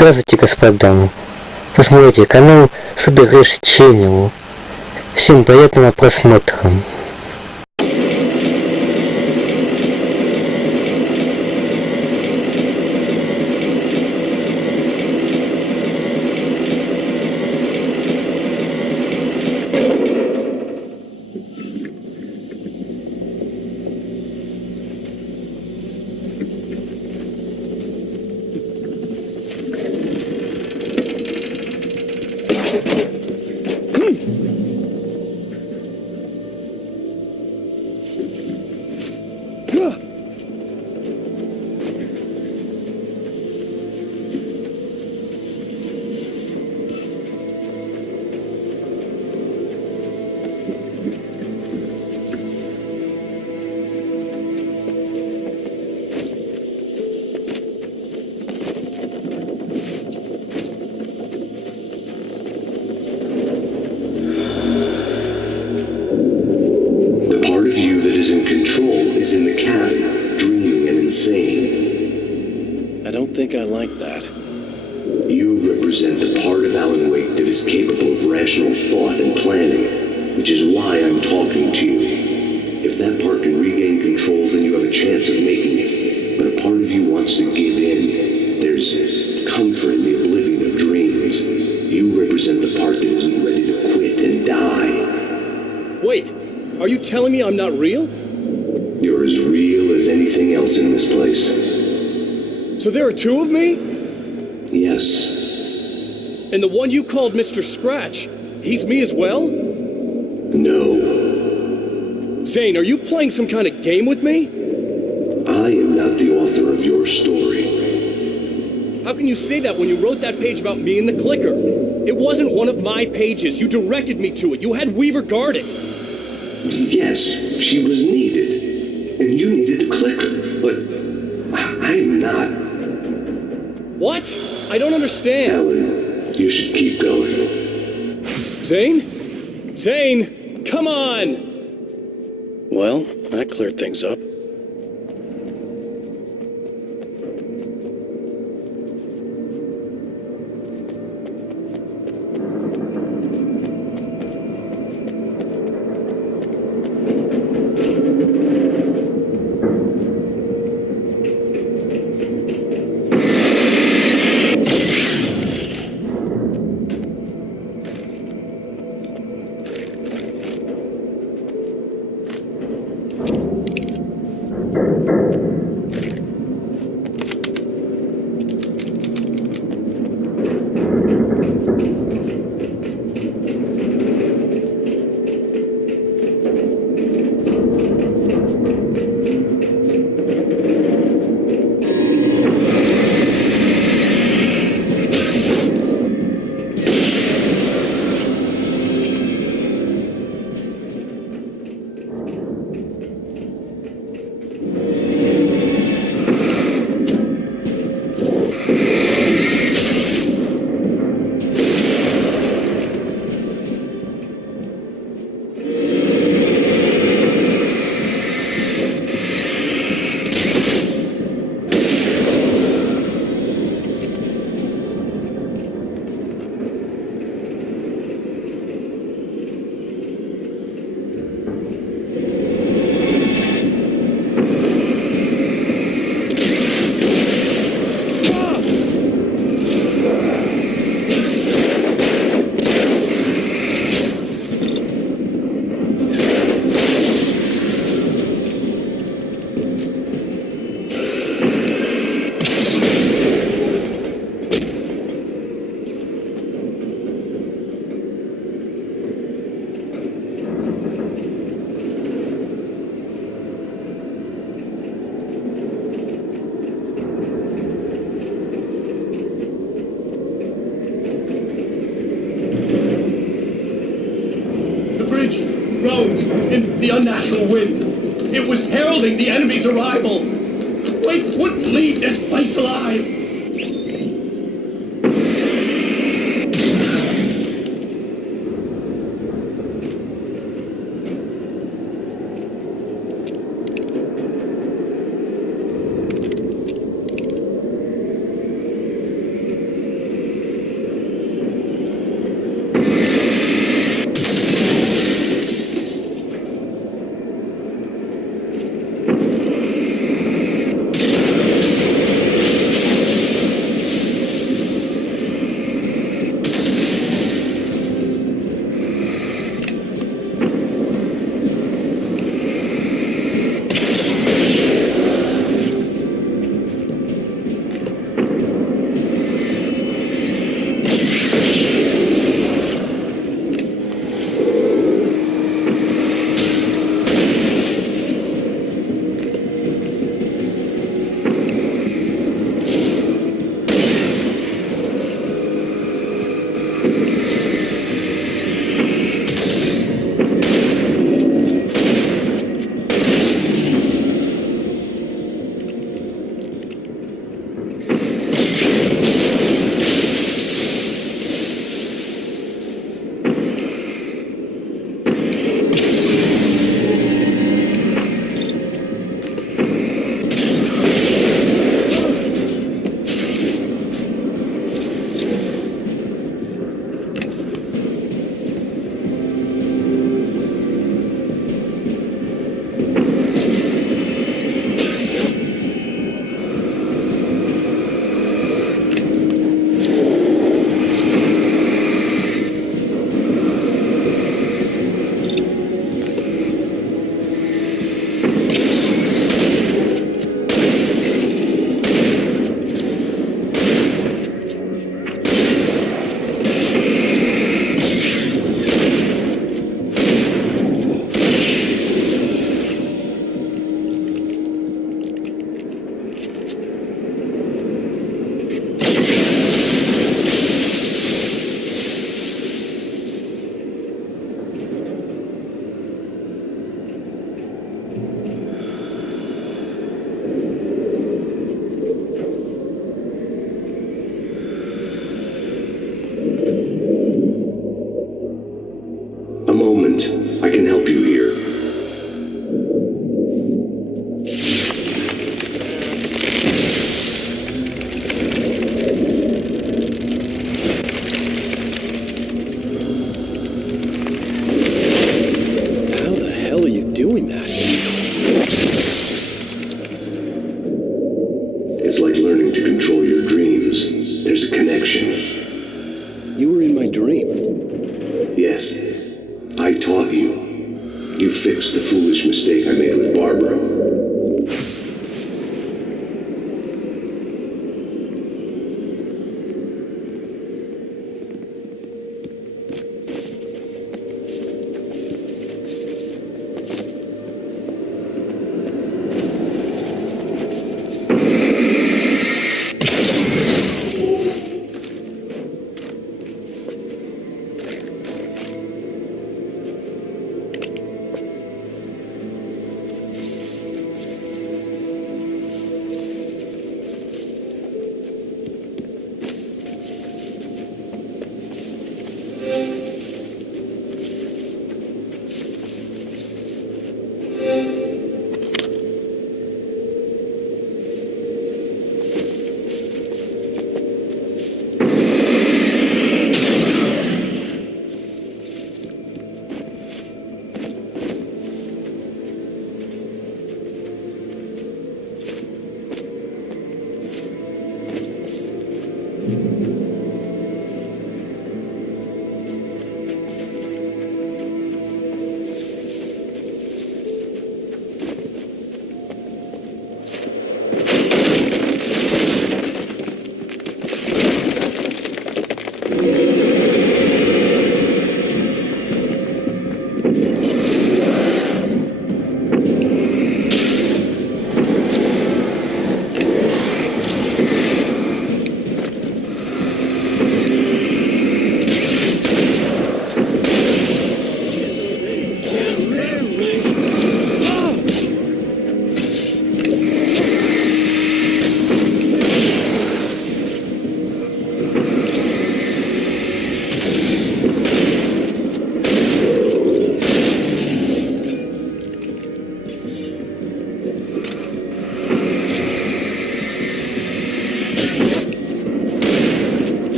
Здравствуйте, господа. Вы смотрите канал События. Всем приятного просмотра. I don't think I like that. You represent the part of Alan Wake that is capable of rational thought and planning, which is why I'm talking to you. If that part can regain control, then you have a chance of making it. But a part of you wants to give in. There's comfort in the oblivion of dreams. You represent the part that isn't ready to quit and die. Wait, are you telling me I'm not real? You're as real as anything else in this place. So there are two of me? Yes. And the one you called Mr. Scratch, he's me as well? No. Zane, are you playing some kind of game with me? I am not the author of your story. How can you say that when you wrote that page about me in the clicker? It wasn't one of my pages. You directed me to it. You had Weaver guard it. Yes, she was needed. And you needed the clicker. But I'm not. What? I don't understand. Alan, you should keep going. Zane? Zane, come on! Well, that cleared things up. In the unnatural wind. It was heralding the enemy's arrival. Wake wouldn't leave this place alive.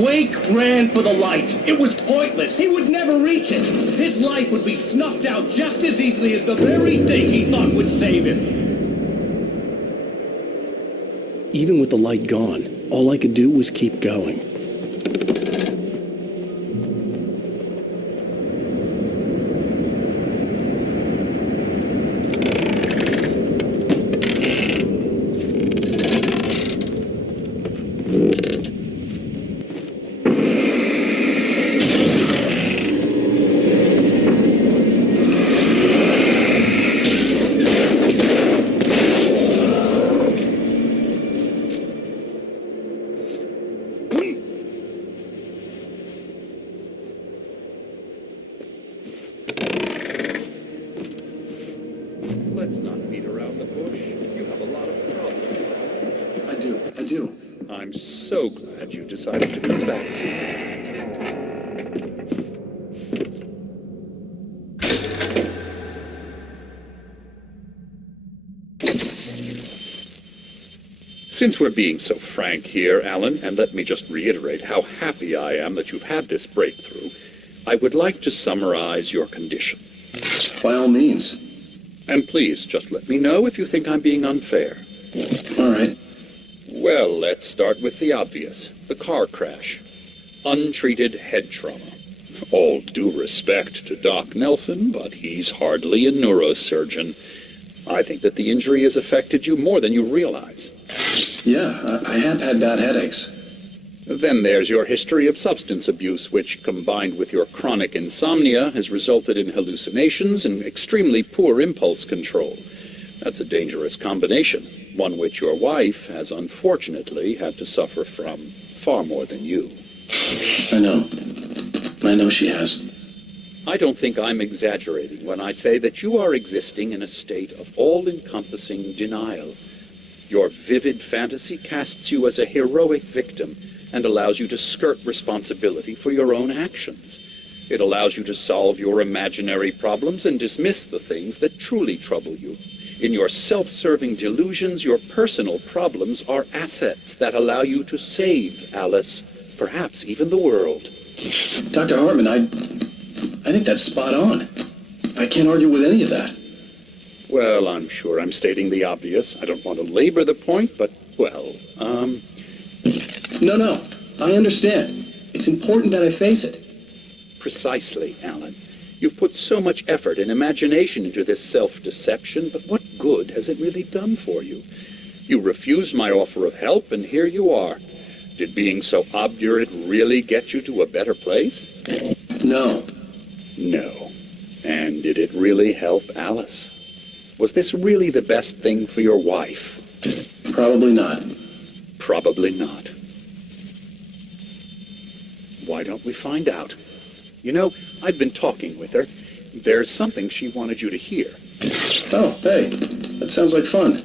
Wake ran for the light. It was pointless. He would never reach it. His life would be snuffed out just as easily as the very thing he thought would save him. Even with the light gone, all I could do was keep going. Let's not beat around the bush. You have a lot of problems. I do. I'm so glad you decided to come back. Since we're being so frank here, Alan, and let me just reiterate how happy I am that you've had this breakthrough, I would like to summarize your condition. By all means. And please, just let me know if you think I'm being unfair. All right. Well, let's start with the obvious. The car crash. Untreated head trauma. All due respect to Doc Nelson, but he's hardly a neurosurgeon. I think that the injury has affected you more than you realize. Yeah, I have had bad headaches. Then there's your history of substance abuse, which, combined with your chronic insomnia, has resulted in hallucinations and extremely poor impulse control. That's a dangerous combination, one which your wife has unfortunately had to suffer from far more than you. I know she has. I don't think I'm exaggerating when I say that you are existing in a state of all-encompassing denial. Your vivid fantasy casts you as a heroic victim and allows you to skirt responsibility for your own actions. It allows you to solve your imaginary problems and dismiss the things that truly trouble you. In your self-serving delusions, your personal problems are assets that allow you to save Alice, perhaps even the world. Dr. Hartman, I think that's spot on. I can't argue with any of that. Well, I'm sure I'm stating the obvious. I don't want to labor the point, but, well, No, I understand. It's important that I face it. Precisely, Alan. You've put so much effort and imagination into this self-deception, but what good has it really done for you? You refused my offer of help, and here you are. Did being so obdurate really get you to a better place? No. No. And did it really help Alice? Was this really the best thing for your wife? Probably not. Probably not. Why don't we find out? You know, I've been talking with her. There's something she wanted you to hear. Oh, hey, that sounds like fun.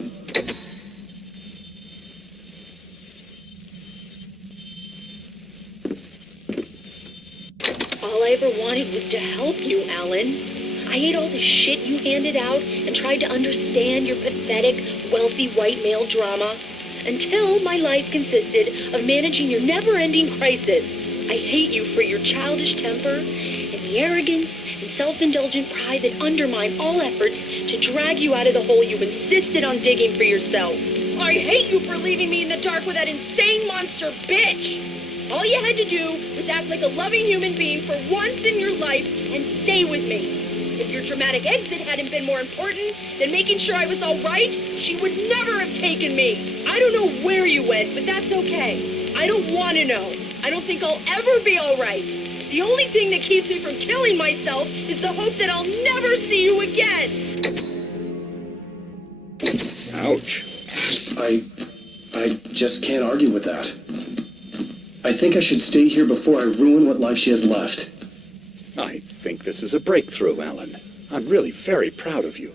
All I ever wanted was to help you, Alan. I ate all the shit you handed out and tried to understand your pathetic, wealthy white male drama until my life consisted of managing your never-ending crisis. I hate you for your childish temper and the arrogance and self-indulgent pride that undermine all efforts to drag you out of the hole you insisted on digging for yourself. I hate you for leaving me in the dark with that insane monster bitch. All you had to do was act like a loving human being for once in your life and stay with me. If your dramatic exit hadn't been more important than making sure I was all right, she would never have taken me. I don't know where you went, but that's okay. I don't want to know. I don't think I'll ever be all right. The only thing that keeps me from killing myself is the hope that I'll never see you again. Ouch. I just can't argue with that. I think I should stay here before I ruin what life she has left. I think this is a breakthrough, Alan. I'm really very proud of you.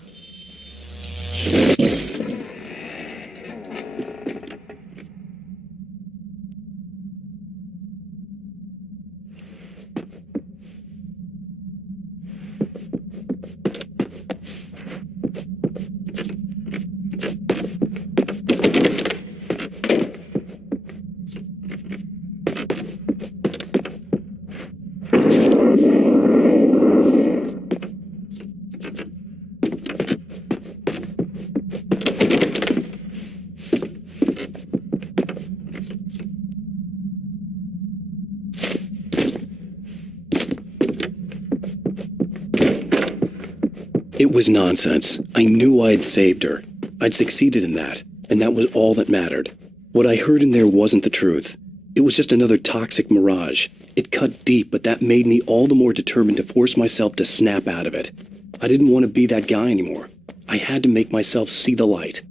It was nonsense. I knew I'd saved her. I'd succeeded in that, and that was all that mattered. What I heard in there wasn't the truth. It was just another toxic mirage. It cut deep, but that made me all the more determined to force myself to snap out of it. I didn't want to be that guy anymore. I had to make myself see the light.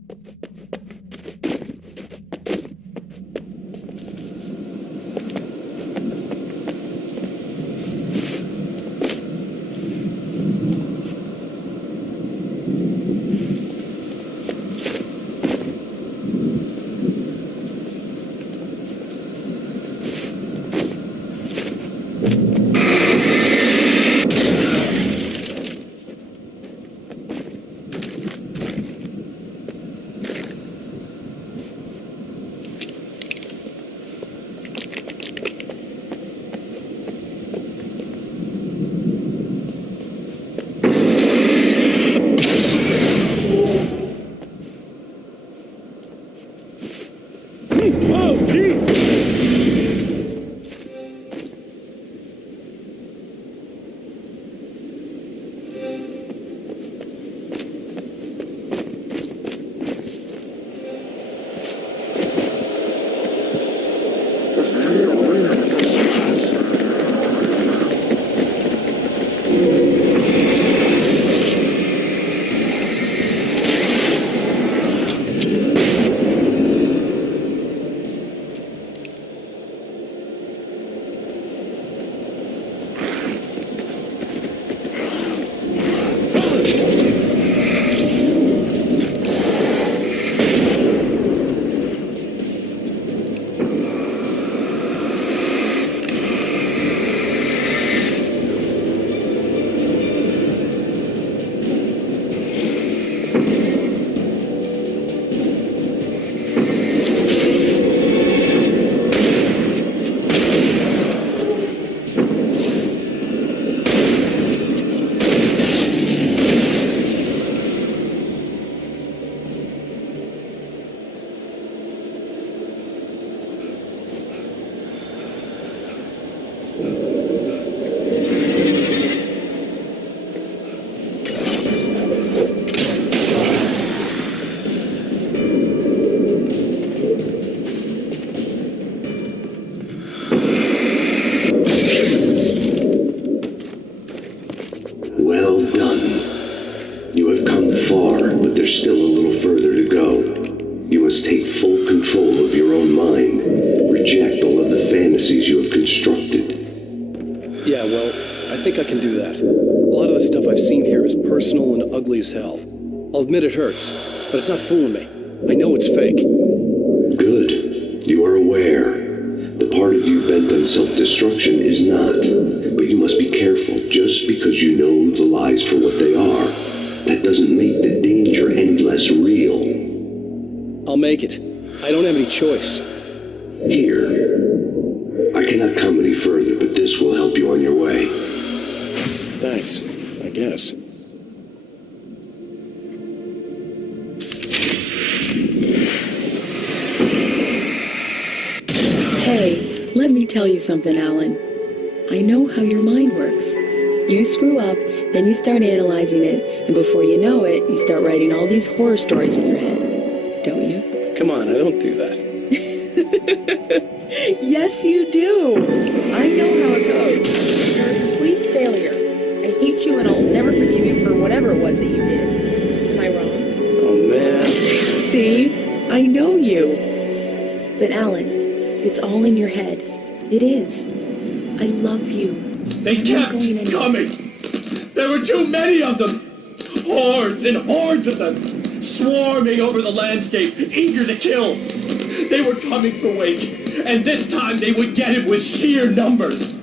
As hell. I'll admit it hurts, but it's not fooling me. I know it's fake. Good. You are aware. The part of you bent on self-destruction is not. But you must be careful. Just because you know the lies for what they are, that doesn't make the danger any less real. I'll make it. I don't have any choice. Here. I cannot come any further, but this will help you on your way. Thanks, I guess. Hey, let me tell you something, Alan. I know how your mind works. You screw up, then you start analyzing it, and before you know it, you start writing all these horror stories in your head. Don't you? Come on, I don't do that. Yes, you do. I know how it goes. You're a complete failure. I hate you and I'll never forgive you for whatever it was that you did. Am I wrong? Oh, man. See? I know you. But Alan, it's all in your head. It is. I love you. They kept coming. There were too many of them. Hordes and hordes of them, swarming over the landscape, eager to kill. They were coming for Wake, and this time they would get him with sheer numbers.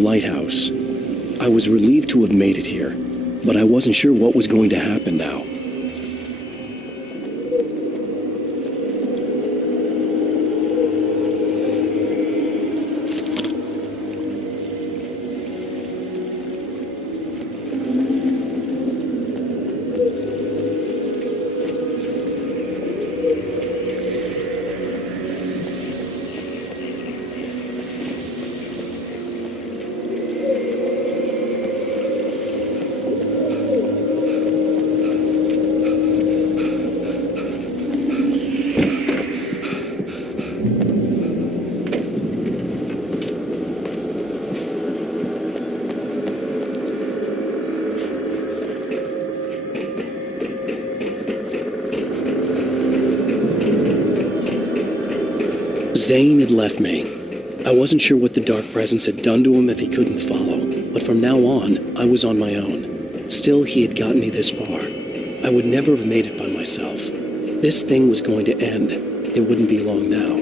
lighthouse. I was relieved to have made it here, but I wasn't sure what was going to happen now. Zane had left me. I wasn't sure what the dark presence had done to him if he couldn't follow, but from now on, I was on my own. Still, he had gotten me this far. I would never have made it by myself. This thing was going to end. It wouldn't be long now.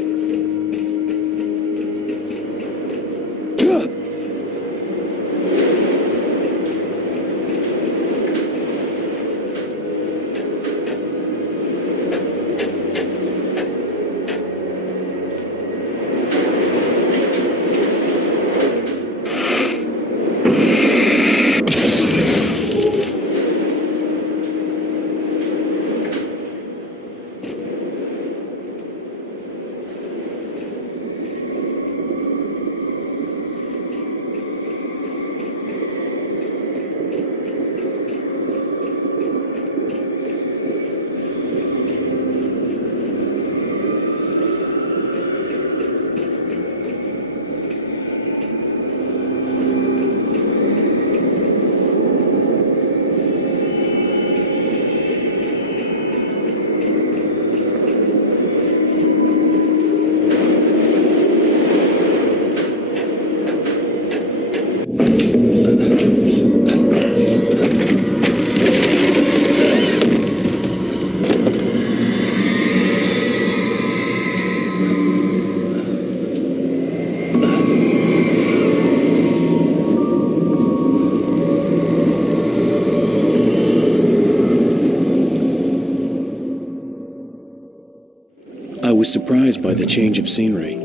I was surprised by the change of scenery,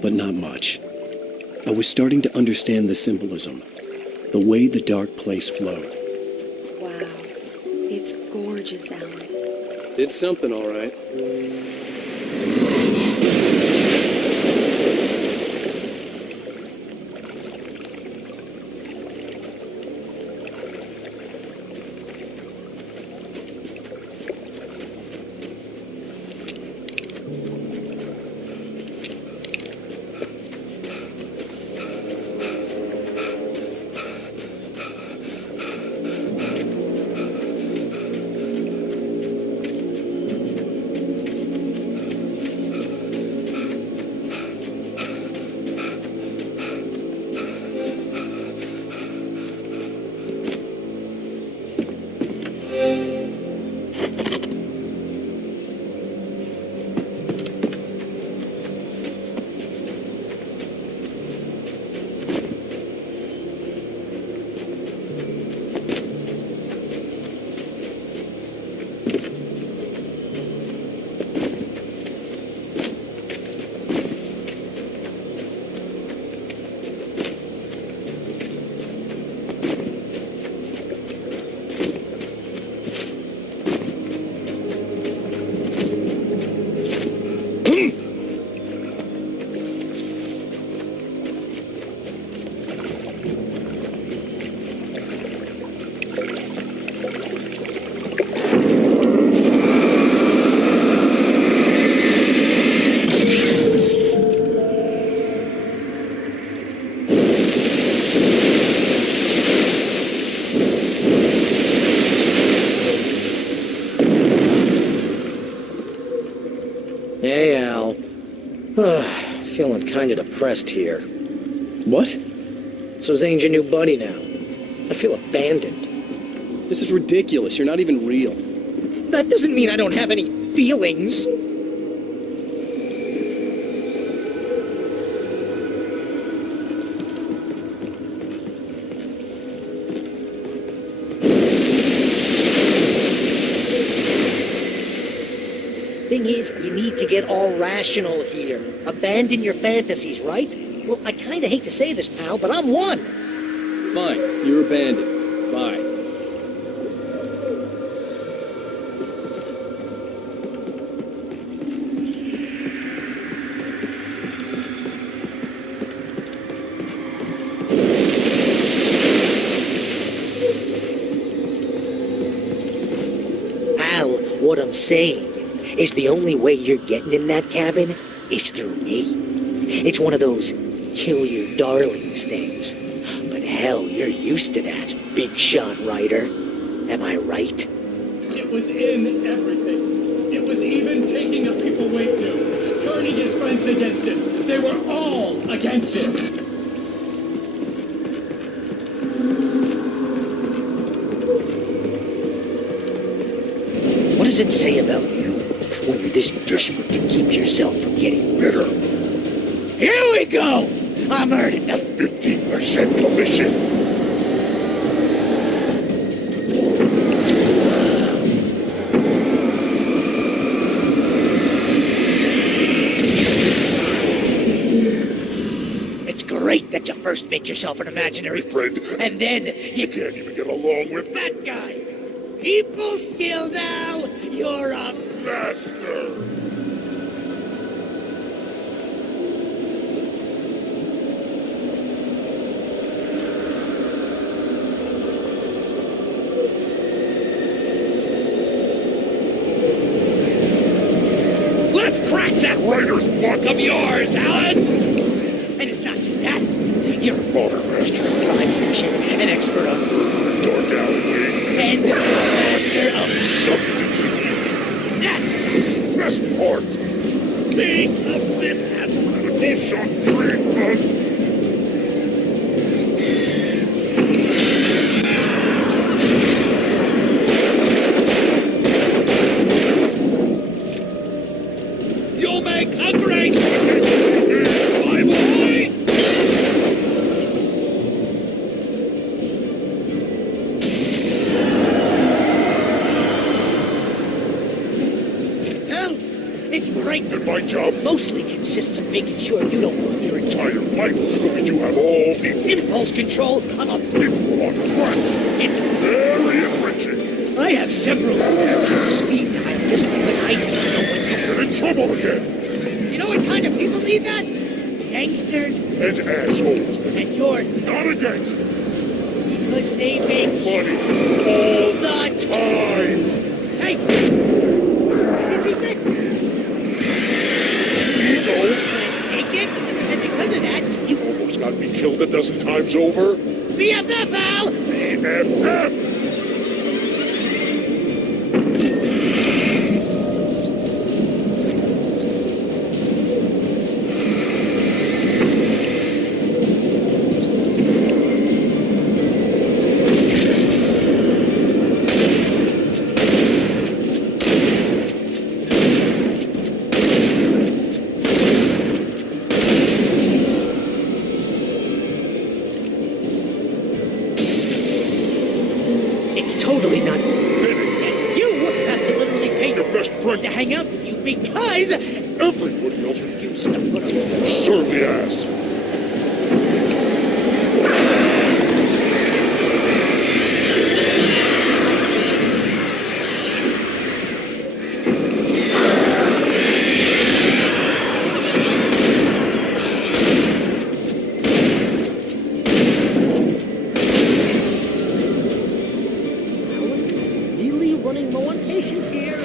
but not much. I was starting to understand the symbolism, the way the dark place flowed. Wow. It's gorgeous, Alan. It's something, all right. Hey, Al. Feeling kinda depressed here. What? So Zane's your new buddy now. I feel abandoned. This is ridiculous. You're not even real. That doesn't mean I don't have any feelings. thing is, you need to get all rational here. Abandon your fantasies, right? Well, I kinda hate to say this, pal, but I'm one. Fine, you're abandoned. Bye. Al, what I'm saying is the only way you're getting in that cabin is through me. It's one of those kill your darlings things. But hell, you're used to that, big shot writer. Am I right? It was in everything. It was even taking a people Wake knew, turning his friends against him. They were all against him. What does it say about you when you're this desperate to keep yourself from getting bitter? Here we go! I'm earning the 15% commission. It's great that you first make yourself an imaginary friend, and then you can't even get along with that guy. People skills, Al! You're a master! Let's crack that writer's block of yours, Alan! And it's not just that. You're a modern master of crime fiction, an expert on dark alleyways, and a master of subterfuge. That's the best part. Think of this as medical treatment. You'll make a great my boy! Hell, it's great that my job mostly consists of making sure you don't run your entire life because you have all the impulse control of a pimple on crack. It's very enriching. I have several speed time just because I don't know when to get in trouble again. You know what kind of people need that? Gangsters and assholes. And you're not a gangster. Because they make money all the time. Hey! Ego. Take it, and because of that, you almost got me killed a dozen times over. BFF, Al! BFF! It's totally not fitting, and you have to literally pay your best friend to hang out with you because everybody else refuses to put up with surly ass. Really running low on patience here.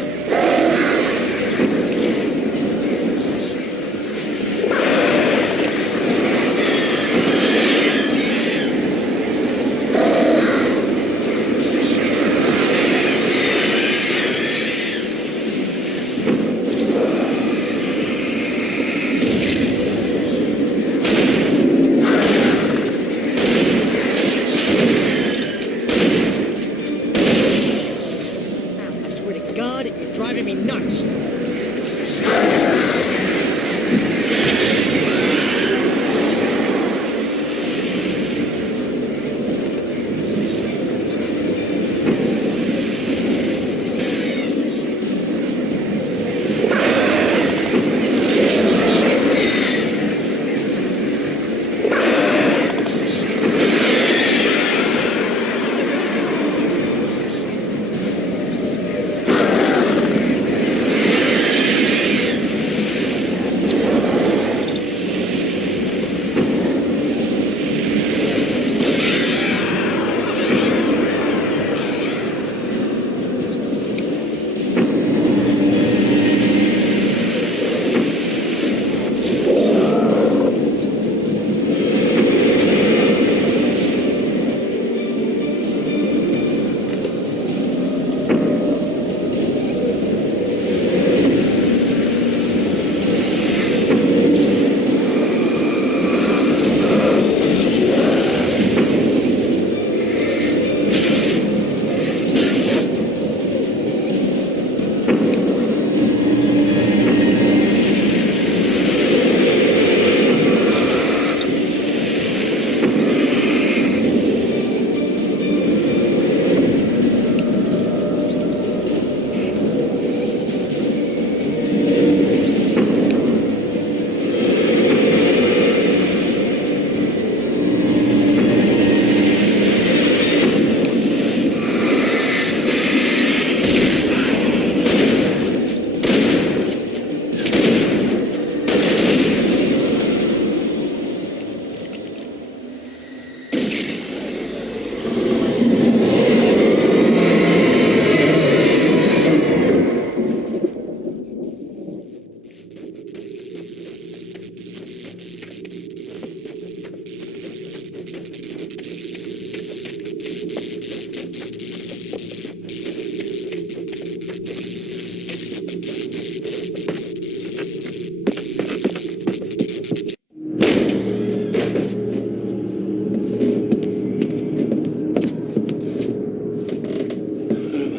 I swear to God, you're driving me nuts.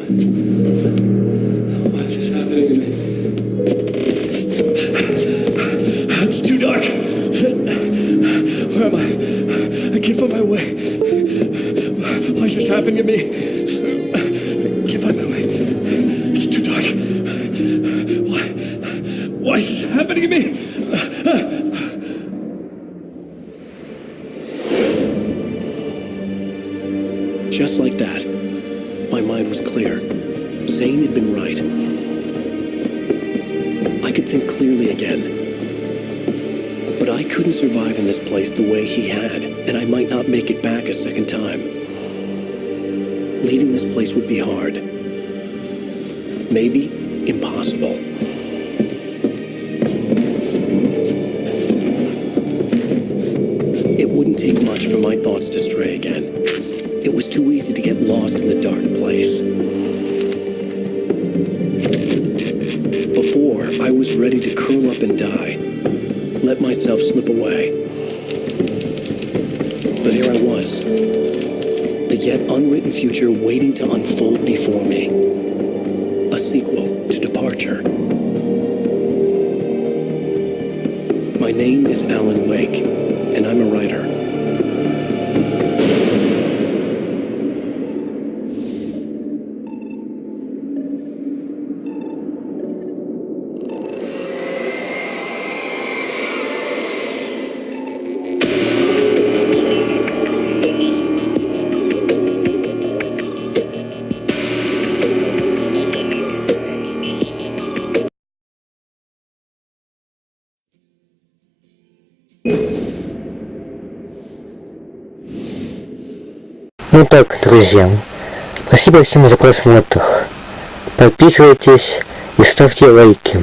Why is this happening to me? It's too dark. Where am I? I can't find my way. Why is this happening to me? I can't find my way. It's too dark. Why is this happening to me? Just like that, my mind was clear. Zane had been right. I could think clearly again. But I couldn't survive in this place the way he had, and I might not make it back a second time. Leaving this place would be hard. Maybe impossible. It wouldn't take much for my thoughts to stray again. It was too easy to get lost in the dark place. Before, I was ready to curl up and die, let myself slip away. But here I was, the yet unwritten future waiting to unfold before me. A sequel to Departure. My name is Alan Wake, and I'm a writer. Ну так, друзья, спасибо всем за просмотр. Подписывайтесь и ставьте лайки.